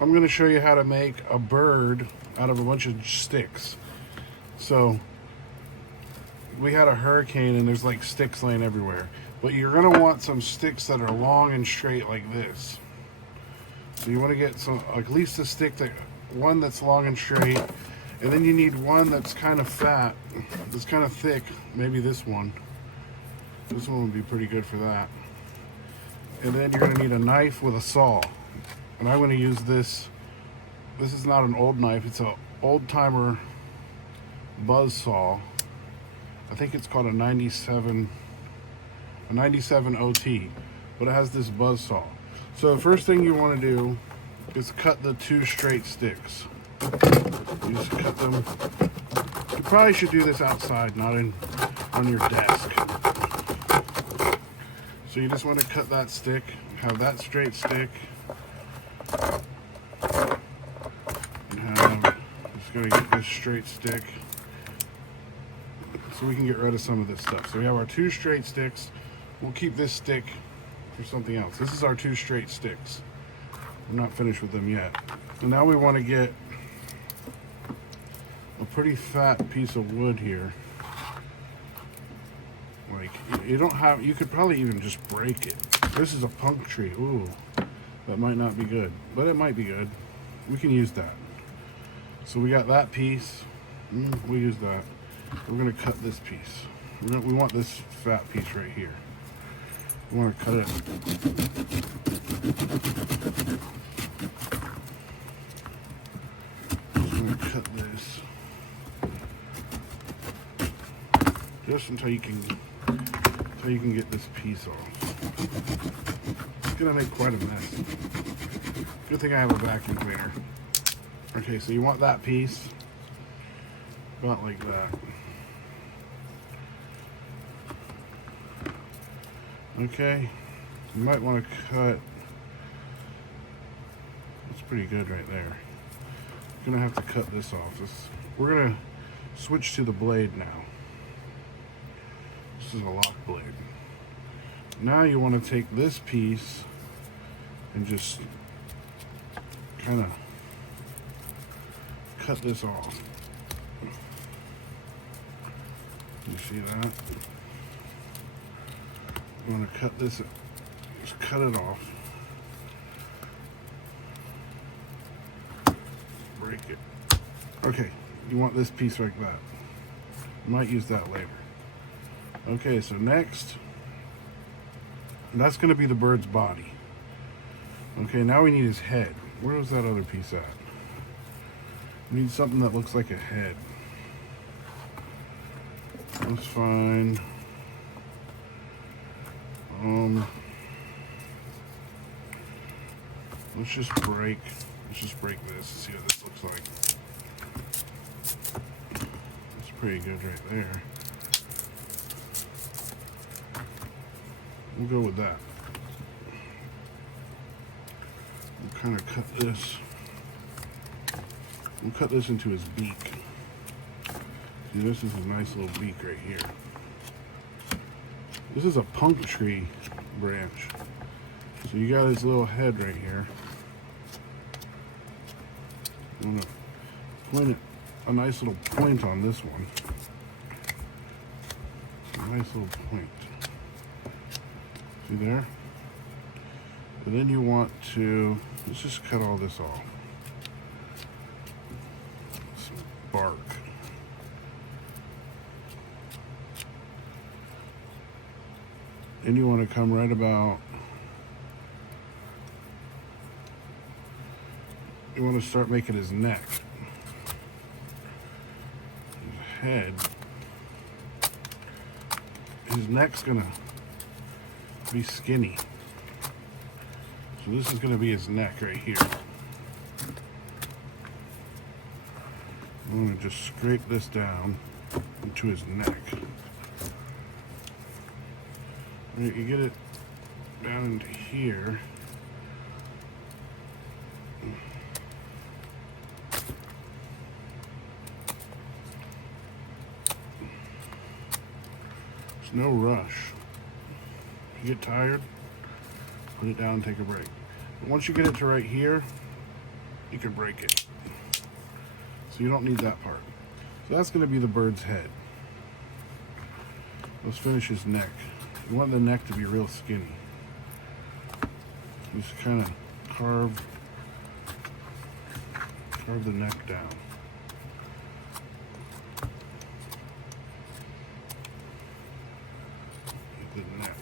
I'm going to show you how to make a bird out of a bunch of sticks. So we had a hurricane and there's like sticks laying everywhere. But you're going to want some sticks that are long and straight like this. So you want to get some, at least a stick that, one that's long and straight. And then you need one that's kind of fat, that's kind of thick. Maybe this one. This one would be pretty good for that. And then you're going to need a knife with a saw. And I'm going to use this. This is not an old knife. It's an old-timer buzz saw. I think it's called a 97 OT. But it has this buzz saw. So the first thing you want to do is cut the two straight sticks. You just cut them. You probably should do this outside, not on your desk. So you just want to cut that stick, have that straight stick, and just going to get this straight stick so we can get rid of some of this stuff. So we have our two straight sticks. We'll keep this stick for something else. This is our two straight sticks. We're not finished with them yet. So now we want to get a pretty fat piece of wood here. Like, you could probably even just break it. This is a punk tree. Ooh, that might not be good, but it might be good. We can use that. So we got that piece. We use that. We're gonna cut this piece. We want this fat piece right here. We want to cut it. I'm gonna cut this just until you can get this piece off. It's gonna make quite a mess. Good thing I have a vacuum cleaner. Okay, so you want that piece about like that. Okay, you might want to cut. That's pretty good right there. You're gonna have to cut this off. We're gonna switch to the blade now. This is a lock blade. Now you want to take this piece and just kind of cut this off. You see that? You want to cut this, just cut it off. Break it. Okay, you want this piece like that. You might use that later. Okay, so next, that's going to be the bird's body. Okay, now we need his head. Where was that other piece at? We need something that looks like a head. That's fine. Let's just break this and see what this looks like. That's pretty good right there. We'll go with that. We'll kind of cut this. We'll cut this into his beak. See, this is a nice little beak right here. This is a punk tree branch. So you got his little head right here. I'm gonna point it, a nice little point on this one. A nice little point. See there? And then you want to, let's just cut all this off. Some bark. Then you want to come right about, you want to start making his neck. His head. His neck's gonna be skinny. So this is gonna be his neck right here. I'm gonna just scrape this down into his neck. You get it down into here. There's no rush. If you get tired, put it down and take a break. But once you get it to right here, you could break it. So you don't need that part. So that's going to be the bird's head. Let's finish his neck. You want the neck to be real skinny. Just kind of carve the neck down. The neck.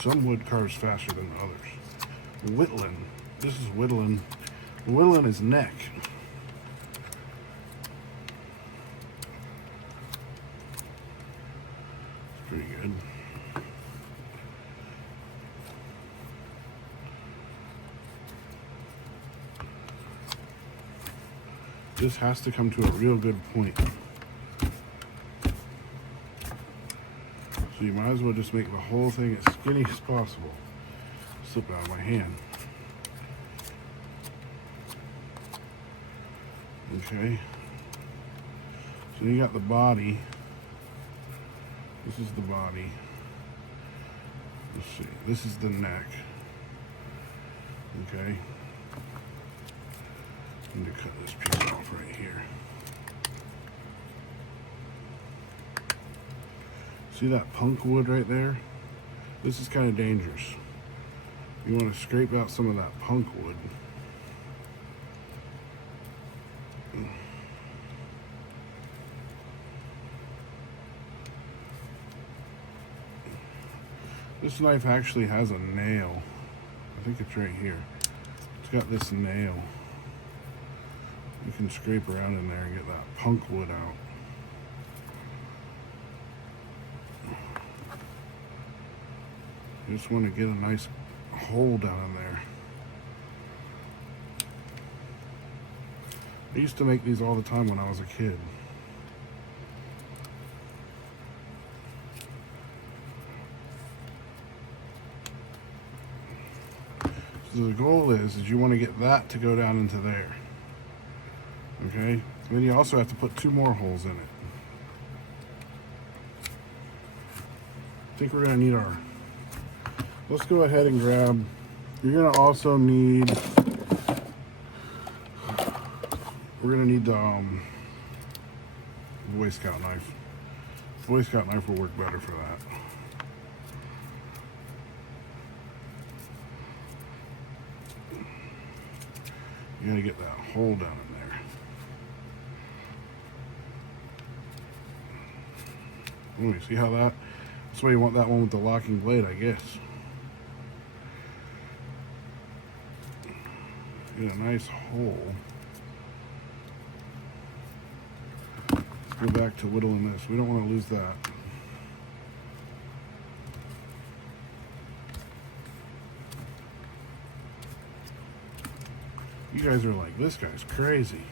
Some wood carves faster than others. Whittling. This is whittling. Whittling his neck. It's pretty good. This has to come to a real good point. So you might as well just make the whole thing as skinny as possible. Slip it out of my hand. Okay. So you got the body. This is the body. Let's see. This is the neck. Okay. I need to cut this piece off right here. See that punk wood right there? This is kind of dangerous. You want to scrape out some of that punk wood. This knife actually has a nail. I think it's right here. It's got this nail. You can scrape around in there and get that punk wood out. You just want to get a nice hole down in there. I used to make these all the time when I was a kid. So the goal is you want to get that to go down into there. Okay? And then you also have to put 2 more holes in it. I think we're going to need our... Let's go ahead and grab... You're going to also need... We're going to need the Boy Scout knife. Boy Scout knife will work better for that. You got to get that hole down in there. Oh, you see how that... That's why you want that one with the locking blade, I guess. Get a nice hole. Let's go back to whittling this. We don't want to lose that. You guys are like, this guy's crazy.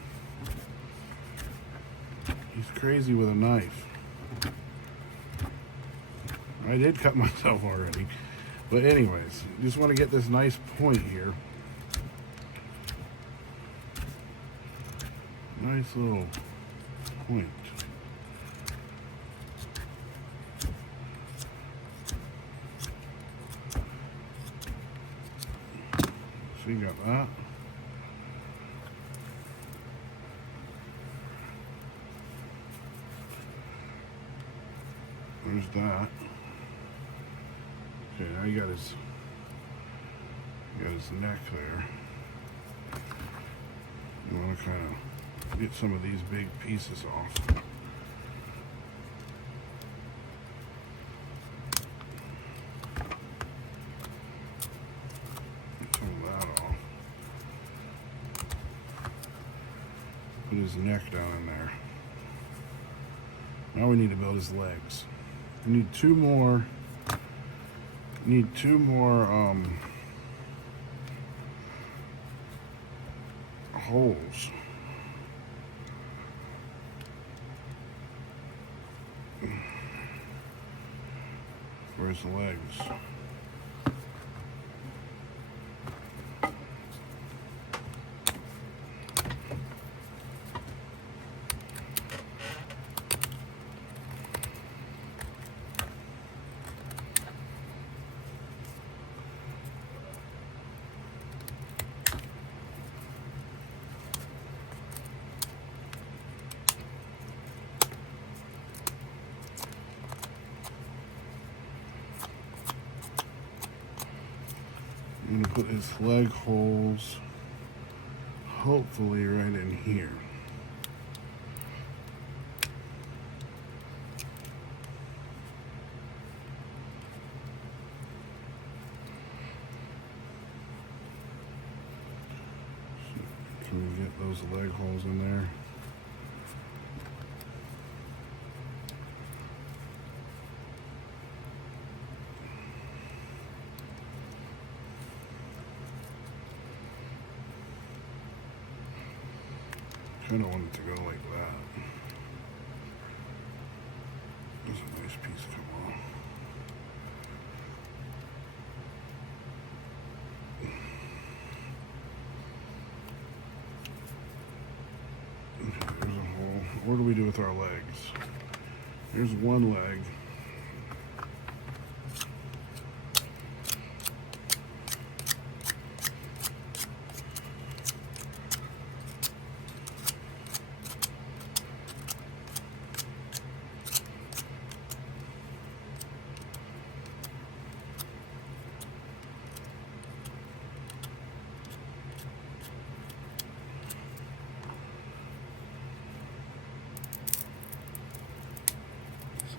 He's crazy with a knife. I did cut myself already. But anyways, you just want to get this nice point here. Nice little point. So you got that. There's that. Okay, now you got his neck there. You want to kind of get some of these big pieces off. Get some of that off. Put his neck down in there. Now we need to build his legs. We need 2 more. Need 2 more holes. For his legs. I'm going to put his leg holes hopefully right in here. So, can we get those leg holes in there? I don't want it to go like that. There's a nice piece come off. Okay, there's a hole. What do we do with our legs? Here's one leg.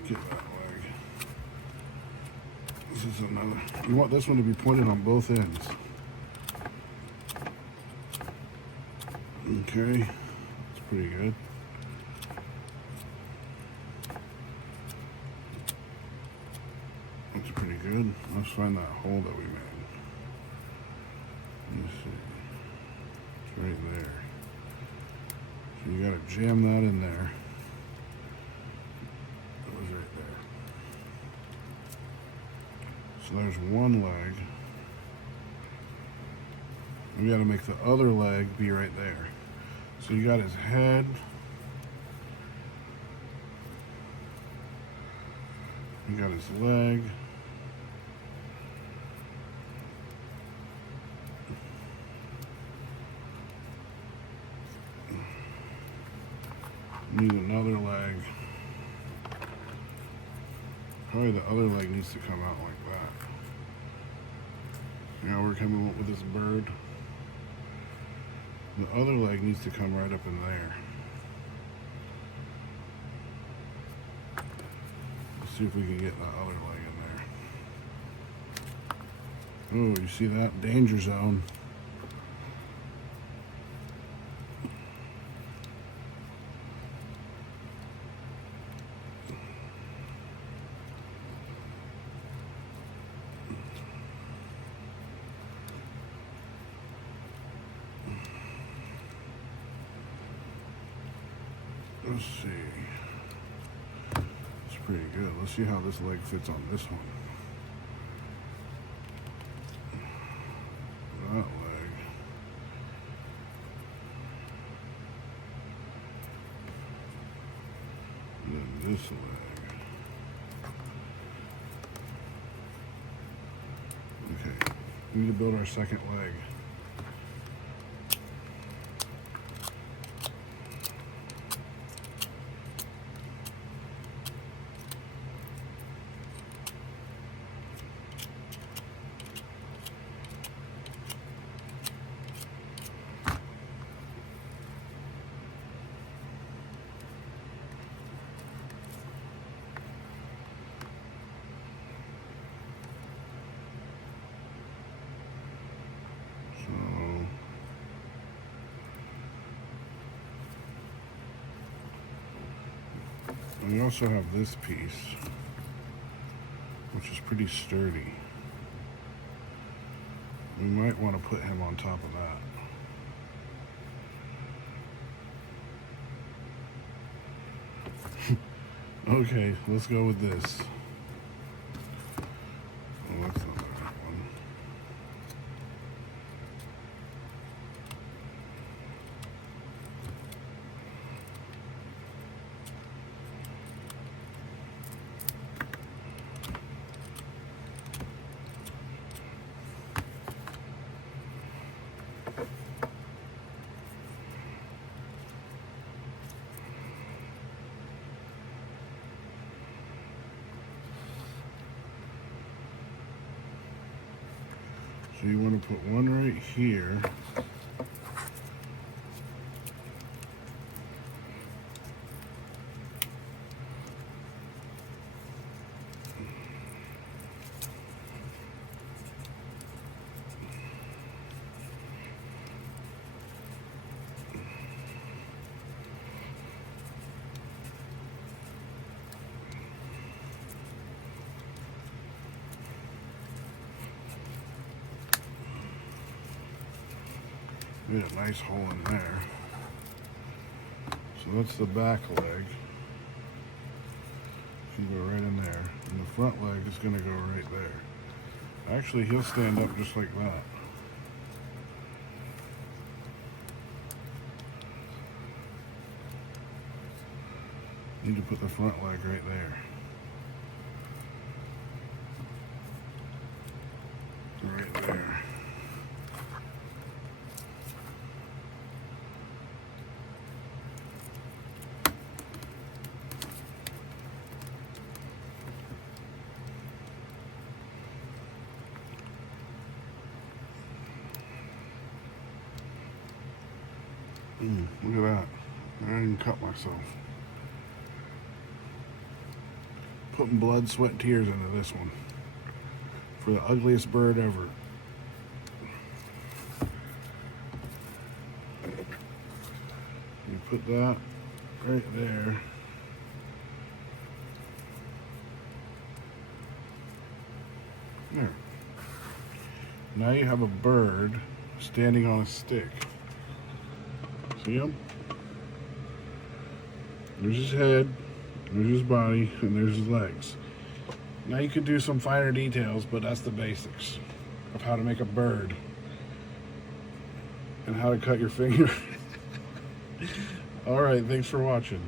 Get that leg. This is another. You want this one to be pointed on both ends. Okay, that's pretty good. That's pretty good. Let's find that hole that we made. Let me see. It's right there. So you gotta jam that in there. So there's one leg. We got to make the other leg be right there. So you got his head. You got his leg. Need another leg. Probably the other leg needs to come out like that. Now we're coming up with this bird. The other leg needs to come right up in there. Let's see if we can get that other leg in there. Oh, you see that? Danger zone. Let's see. It's pretty good. Let's see how this leg fits on this one. That leg. And then this leg. Okay. We need to build our second leg. And we also have this piece, which is pretty sturdy. We might want to put him on top of that. Okay, let's go with this. Oh, that's not the right one. So you want to put one right here. Made a nice hole in there. So that's the back leg. Can go right in there. And the front leg is going to go right there. Actually, he'll stand up just like that. Need to put the front leg right there. Right there. Look at that. I didn't cut myself. Putting blood, sweat, and tears into this one. For the ugliest bird ever. You put that right there. There. Now you have a bird standing on a stick. See him? There's his head, there's his body, and there's his legs. Now you could do some finer details, but that's the basics of how to make a bird and how to cut your finger. All right, thanks for watching.